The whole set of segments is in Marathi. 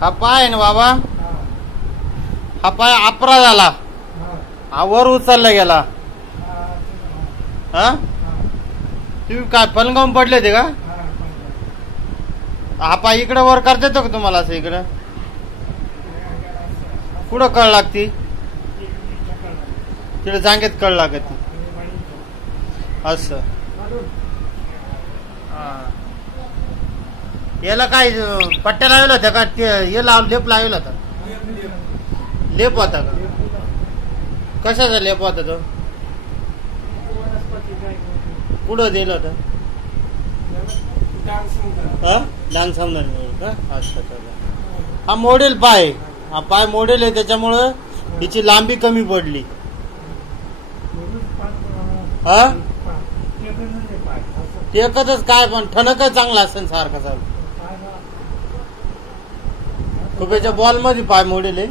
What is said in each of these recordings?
हा पाय ना बाबा, हा पाय अपरा झाला, हा वर उचलला गेला. हा तुम्ही काय पलंगावून पडले ते का? हा पाय इकडे वर करता येतो का तुम्हाला? असं इकडं कुठं कळ लागती? तिकडे जांगेत कळ लागती असं. याला काय पट्ट्या लावल्या होत्या का? हे लेप लावला होता? लेप होता का? कशाचा लेप होता तो? कुठं दिलं होतं? डांग समजा का? अच्छा. हा मॉडेल पाय, हा पाय मॉडेल आहे, त्याच्यामुळं हिची लांबी कमी पडली. हा एकच काय, पण ठणक चांगला असेल सारखा चालू. खुब्याच्या बॉल मध्ये पाय मॉडेल आहे.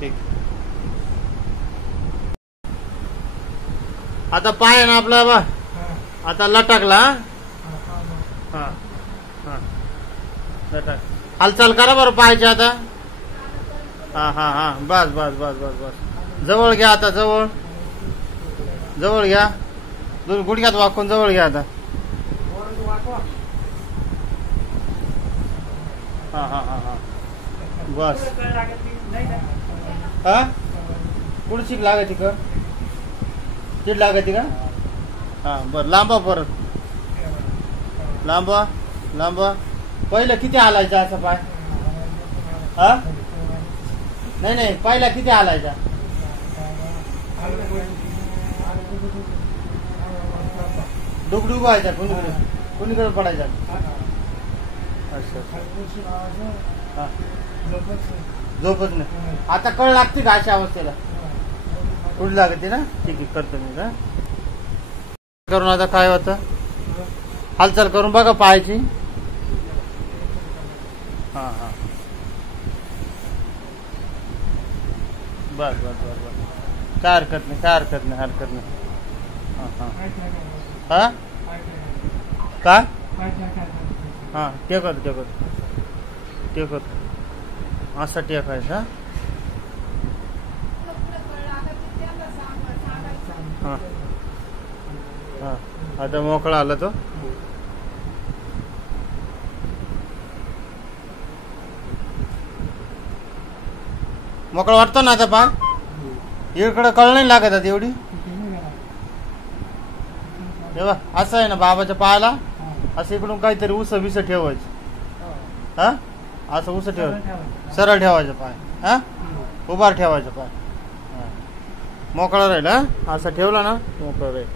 ठीक. आता पाय ना आपला बा आता लटकला. हा लटक. हालचाल करा बरं पायची आता. हा बस जवळ घ्या आता, जवळ घ्या. दोन गुडघ्यात वाकून जवळ घ्या आता. हा बस. हा पुढची लागती का? चिड लागती का? हा बर. लांबा परत, लांबा. पहिलं किती हालायचा असा पाय? हा नाही पहिला किती हालायचा? डुकडुक व्हायचा, कुणीकडे पडायचा? अच्छा. झोपच नाही. आता कळ लागते का अशा अवस्थेला? कुठे लागते ना? ठीक आहे, करतो मी का करून. आता काय होतं? हालचाल करून बघा पायाची. हा बस. काय हरकत नाही. हा काय? हा टेकत असा टेकायचा. हा आता मोकळा आला तो. मोकळा वाटतो ना आता पाय? इकडे कळ नाही लागत आता एवढी. तेव्हा असं आहे ना, बाबाच्या पायाला असं इकडून काहीतरी उस ठेवायचं. हा असं उस ठेवायचं, सरळ ठेवायचं पाय. हा उभार ठेवायचं पाय. मोकळा राहील. हा असं ठेवला ना मोकळा राहील.